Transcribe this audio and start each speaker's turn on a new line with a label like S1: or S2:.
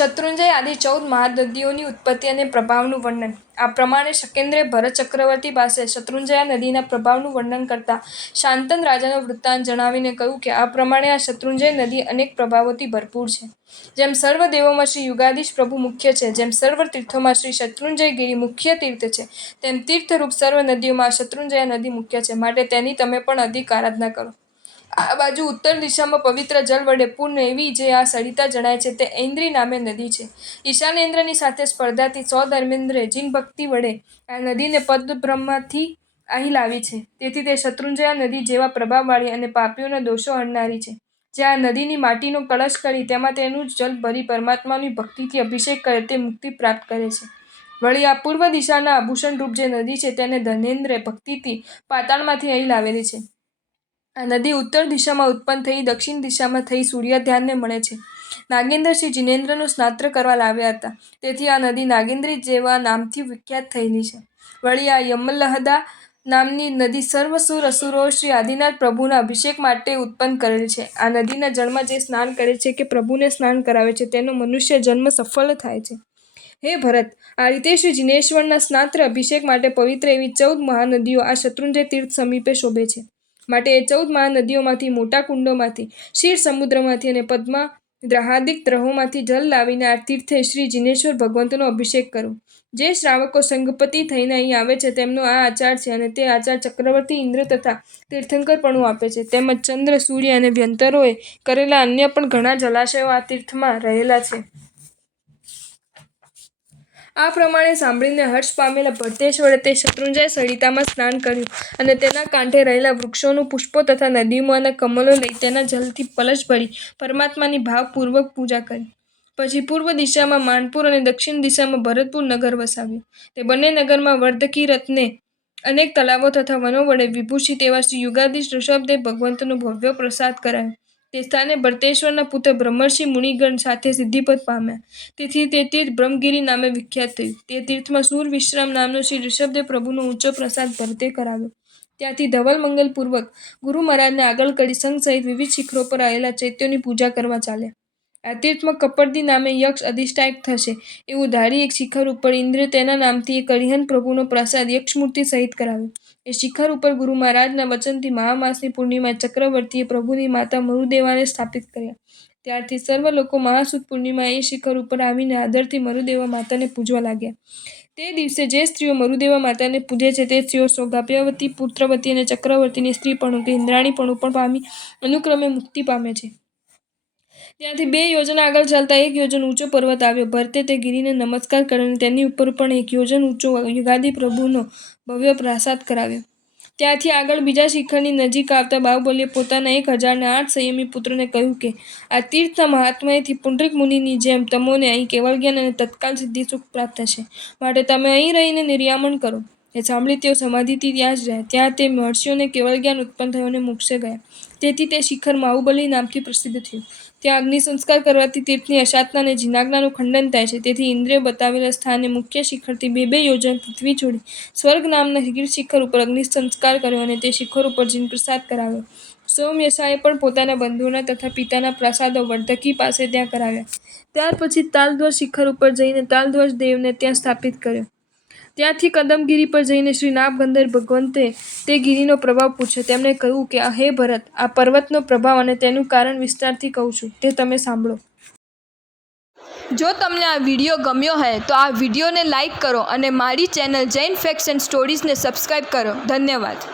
S1: શત્રુંજય આદિ ચૌદ મહાનદીઓની ઉત્પત્તિ અને પ્રભાવનું વર્ણન. આ પ્રમાણે શકેન્દ્રે ભરત ચક્રવર્તી પાસે શત્રુંજયા નદીના પ્રભાવનું વર્ણન કરતા શાંતન રાજાનો વૃત્તાંત જણાવીને કહ્યું કે આ પ્રમાણે આ શત્રુંજય નદી અનેક પ્રભાવોથી ભરપૂર છે. જેમ સર્વ દેવોમાં શ્રી યુગાદીશ પ્રભુ મુખ્ય છે, જેમ સર્વ તીર્થોમાં શ્રી શત્રુંજય ગિરી મુખ્ય તીર્થ છે, તેમ તીર્થરૂપ સર્વ નદીઓમાં શત્રુંજયા નદી મુખ્ય છે. માટે તેની તમે પણ અધિક આરાધના કરો. આ બાજુ ઉત્તર દિશામાં પવિત્ર જળ વડે પૂર્ણ એવી જે આ સરિતા જણાય છે તે ઐન્દ્રી નામે નદી છે. ઈશાનેન્દ્રની સાથે સ્પર્ધાથી સો ધર્મેન્દ્રે જીન ભક્તિ વડે આ નદીને પદબ્રહ્માથી અહીં લાવી છે. તેથી તે શત્રુંજયા નદી જેવા પ્રભાવવાળી અને પાપીઓના દોષો હણનારી છે. જે આ નદીની માટીનો કળશ કરી તેમાં તેનું જ જલ ભરી પરમાત્માની ભક્તિથી અભિષેક કરે તે મુક્તિ પ્રાપ્ત કરે છે. વળી આ પૂર્વ દિશાના આભૂષણરૂપ જે નદી છે તેને ધનેન્દ્રે ભક્તિથી પાતાળમાંથી અહીં લાવેલી છે. આ નદી ઉત્તર દિશામાં ઉત્પન્ન થઈ, દક્ષિણ દિશામાં થઈ સૂર્ય ધ્યાનને મળે છે. નાગેન્દ્ર શ્રી જિનેન્દ્રનું સ્નાત્ર કરવા લાવ્યા હતા. તેથી આ નદી નાગેન્દ્રી જેવા નામથી વિખ્યાત થયેલી છે. વળી આ યમલહદા નામની નદી સર્વ સુર અસુરો શ્રી આદિનાથ પ્રભુના અભિષેક માટે ઉત્પન્ન કરેલ છે. આ નદીના જળમાં જે સ્નાન કરે છે કે પ્રભુને સ્નાન કરાવે છે, તેનો મનુષ્ય જન્મ સફળ થાય છે. હે ભરત, આ રીતે શ્રી જિનેશ્વરના સ્નાત્ર અભિષેક માટે પવિત્ર એવી ચૌદ મહાનદીઓ આ શત્રુંજય તીર્થ સમીપે શોભે છે. માટે એ ચૌદ મહાનદીઓમાંથી મોટા કુંડોમાંથી, શીર સમુદ્રમાંથી અને પદ્મા દ્રહાદિક દ્રહોમાંથી જલ લાવીને આ તીર્થે શ્રી જિનેશ્વર ભગવંતનો અભિષેક કરો. જે શ્રાવકો સંગપતિ થઈને અહીં આવે છે, તેમનો આ આચાર છે અને તે આચાર ચક્રવર્તી ઇન્દ્ર તથા તીર્થંકરપણું આપે છે. તેમજ ચંદ્ર, સૂર્ય અને વ્યંતરોએ કરેલા અન્ય પણ ઘણા જલાશયો આ તીર્થમાં રહેલા છે. આ પ્રમાણે સાંભળીને હર્ષ પામેલા ભરતેશ્વરે તે શત્રુંજય સરિતામાં સ્નાન કર્યું અને તેના કાંઠે રહેલા વૃક્ષોનું પુષ્પો તથા નદીમાંના કમલો લઈ તેના જલથી પલશ ભરી પરમાત્માની ભાવપૂર્વક પૂજા કરી. પછી પૂર્વ દિશામાં માનપુર અને દક્ષિણ દિશામાં ભરતપુર નગર વસાવ્યું. તે બંને નગરમાં વર્ધકી રથને અનેક તલાવો તથા વનો વડે વિભૂષિત એવા શ્રી યુગાદીશ ઋષભદેવ ભગવંતનો ભવ્ય પ્રસાદ કરાયો. તે સ્થાને ભરતેશ્વરના પુત્ર બ્રહ્મર્ષિ મુનિગણ સાથે સિદ્ધિપદ પામ્યા. તેથી તે તીર્થ બ્રહ્મગીરી નામે વિખ્યાત થયું તે તીર્થમાં સૂર વિશ્રામ નામનો શ્રી ઋષભદેવ પ્રભુનો ઊંચો પ્રસાદ ભરતે કરાવ્યો. ત્યાંથી ધવલ મંગલપૂર્વક ગુરુ મહારાજને આગળ કરી સંઘ સહિત વિવિધ શિખરો પર આવેલા ચૈત્યોની પૂજા કરવા ચાલ્યા. આ તીર્થમાં કપડદી નામે યક્ષ અધિષ્ઠાયક થશે. એવું ધારી એક શિખર ઉપર ઇન્દ્રે તેના નામથી એક અરિહંત પ્રભુનો પ્રસાદ યક્ષમૂર્તિ સહિત કરાવ્યો એ શિખર ઉપર ગુરુ મહારાજના વચનથી મહામાસની પૂર્ણિમા ચક્રવર્તીએ પ્રભુની માતા મરુદેવાને સ્થાપિત કર્યા. ત્યારથી સર્વ લોકો મહાસુદ પૂર્ણિમા એ શિખર ઉપર આવીને આદરથી મરુદેવા માતાને પૂજવા લાગ્યા. તે દિવસે જે સ્ત્રીઓ મરુદેવા માતાને પૂજે છે તે સ્ત્રીઓ સૌભાગ્યવતી પુત્રવતી અને ચક્રવર્તીની સ્ત્રીપણું કે ઇન્દ્રાણીપણું પણ પામી અનુક્રમે મુક્તિ પામે છે. ત્યાંથી બે યોજના આગળ ચાલતા એક યોજન ઊંચો પર્વત આવ્યો. ભરતે તે ગિરીને નમસ્કાર કર્યો અને તેની ઉપર પણ એક યોજન ઊંચો યુગાદી પ્રભુનો ભવ્ય પ્રસાદ કરાવ્યો. ત્યાંથી આગળ બીજા શિખરની નજીક આવતા બાહુબલીએ પોતાના એક હજારને આઠ સંયમી પુત્રને કહ્યું કે, આ તીર્થના મહાત્માએથી પુંડરીક મુનિની જેમ તમોને અહીં કેવળ જ્ઞાન અને તત્કાલ સિદ્ધિ સુખ પ્રાપ્ત થશે. માટે તમે અહીં રહીને નિર્યામણ કરો. એ સાંભળી તેઓ સમાધિથી ત્યાં જ રહ્યા. ત્યાં તે મહર્ષિઓને કેવળ જ્ઞાન ઉત્પન્ન થયું અને મોક્ષે ગયા. તેથી તે શિખર માહુબલી નામથી પ્રસિદ્ધ થયું. ત્યાં અગ્નિ સંસ્કાર કરવાથી તીર્થની અશાતના અને જીનાજ્ઞાનું ખંડન થાય છે. તેથી ઇન્દ્રિય બતાવેલા સ્થાને મુખ્ય શિખરથી બે બે યોજન પૃથ્વી છોડી સ્વર્ગ નામના ગીર શિખર ઉપર અગ્નિ સંસ્કાર કર્યો અને તે શિખર ઉપર જીન પ્રસાદ કરાવ્યો. સોમયસાએ પણ પોતાના બંધુઓના તથા પિતાના પ્રસાદો વર્ધકી પાસે ત્યાં કરાવ્યા. ત્યાર પછી તાલધ્વજ શિખર ઉપર જઈને તાલધ્વજ દેવને ત્યાં સ્થાપિત કર્યો. ત્યાંથી કદમગીરી પર જઈને શ્રી ગંધર્વ ભગવંતે તે ગીરીનો પ્રભાવ પૂછ્યો તેમણે કહ્યું કે હે ભરત, આ પર્વતનો પ્રભાવ અને તેનું કારણ વિસ્તારથી કહું છું. તે તમે સાંભળો.
S2: જો તમને આ વીડિયો ગમ્યો હોય, તો આ વિડીયોને લાઇક કરો અને મારી ચેનલ જૈન ફેક્સ એન્ડ સ્ટોરીઝને સબસ્ક્રાઈબ કરો. ધન્યવાદ.